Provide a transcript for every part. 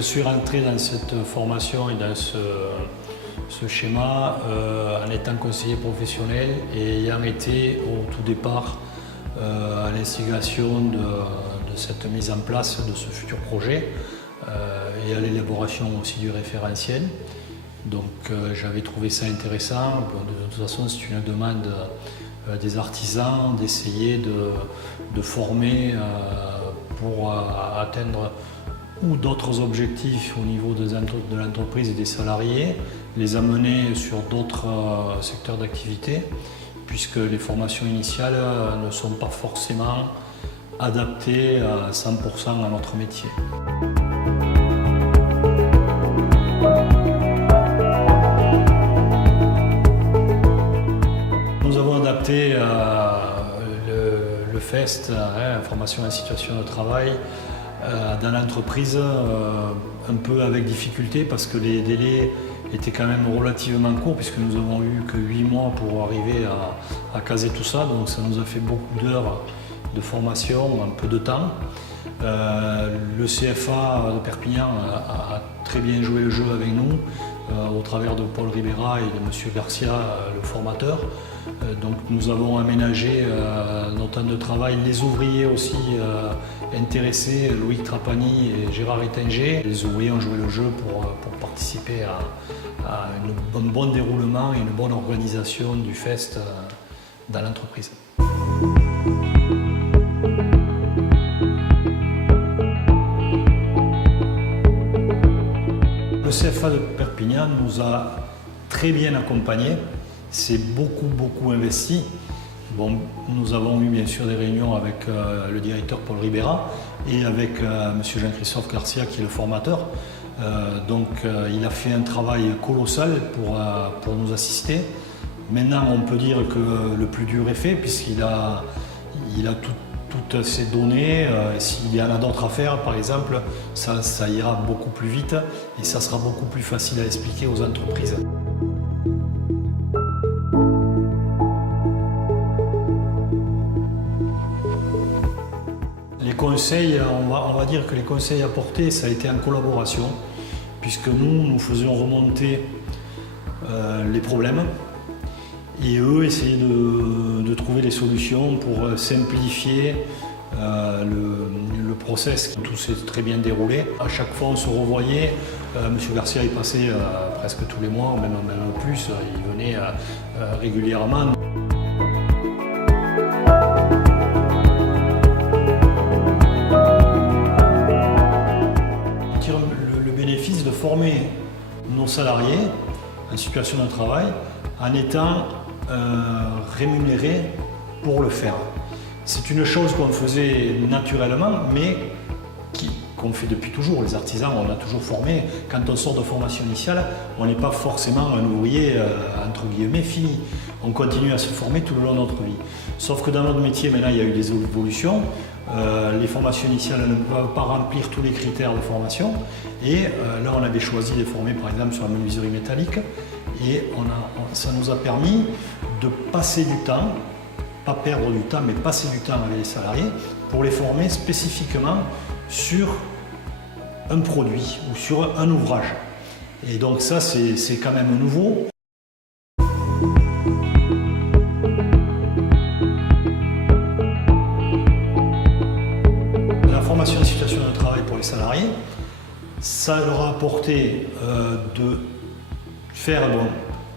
je suis rentré dans cette formation et dans ce schéma en étant conseiller professionnel et ayant été au tout départ à l'instigation de cette mise en place de ce futur projet et à l'élaboration aussi du référentiel. Donc j'avais trouvé ça intéressant. De toute façon, c'est une demande des artisans d'essayer de former pour atteindre ou d'autres objectifs au niveau de l'entreprise et des salariés, les amener sur d'autres secteurs d'activité, puisque les formations initiales ne sont pas forcément adaptées à 100% à notre métier. Nous avons adapté le FEST, formation en situation de travail, dans l'entreprise un peu avec difficulté parce que les délais étaient quand même relativement courts puisque nous avons eu que 8 mois pour arriver à caser tout ça, donc ça nous a fait beaucoup d'heures de formation en peu de temps. Le CFA de Perpignan a très bien joué le jeu avec nous au travers de Paul Ribera et de M. Garcia, le formateur. Donc nous avons aménagé nos temps de travail, les ouvriers aussi intéressés, Loïc Trapani et Gérard Étinger. Les ouvriers ont joué le jeu pour participer à un bon déroulement et une bonne organisation du FEST dans l'entreprise. Le CFA de Perpignan nous a très bien accompagnés, s'est beaucoup investi. Bon, nous avons eu bien sûr des réunions avec le directeur Paul Ribera et avec M. Jean-Christophe Garcia qui est le formateur. Donc il a fait un travail colossal pour nous assister. Maintenant on peut dire que le plus dur est fait puisqu'il a toutes ces données. S'il y en a d'autres à faire par exemple, ça ira beaucoup plus vite et ça sera beaucoup plus facile à expliquer aux entreprises. Les conseils, on va dire que les conseils apportés, ça a été en collaboration, puisque nous faisions remonter les problèmes et eux essayaient de trouver des solutions pour simplifier le process. Tout s'est très bien déroulé. À chaque fois, on se revoyait. M. Garcia est passé presque tous les mois, même plus. Il venait régulièrement. Le bénéfice de former nos salariés en situation de travail en étant rémunérés pour le faire. C'est une chose qu'on faisait naturellement, mais qu'on fait depuis toujours. Les artisans, on a toujours formé. Quand on sort de formation initiale, on n'est pas forcément un ouvrier entre guillemets fini. On continue à se former tout le long de notre vie. Sauf que dans notre métier, maintenant, il y a eu des évolutions. Les formations initiales ne peuvent pas remplir tous les critères de formation. Et là, on avait choisi de former, par exemple, sur la menuiserie métallique. Et ça nous a permis de passer du temps, pas perdre du temps, mais passer du temps avec les salariés pour les former spécifiquement sur un produit ou sur un ouvrage. Et donc ça, c'est quand même nouveau. La formation en situation de travail pour les salariés, ça leur a apporté de faire,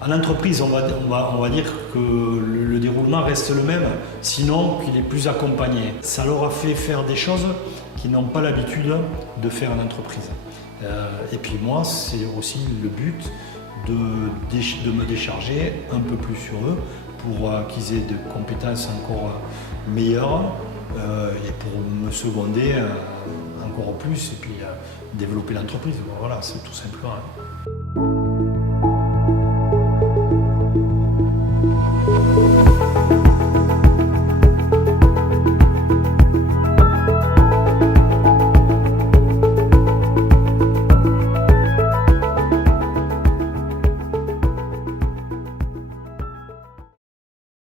en entreprise, on va dire que le déroulement reste le même, sinon qu'il est plus accompagné. Ça leur a fait faire des choses qu'ils n'ont pas l'habitude de faire en entreprise. Et puis moi, c'est aussi le but de me décharger un peu plus sur eux pour qu'ils aient des compétences encore meilleures et pour me seconder encore plus et puis développer l'entreprise. Voilà, c'est tout simplement.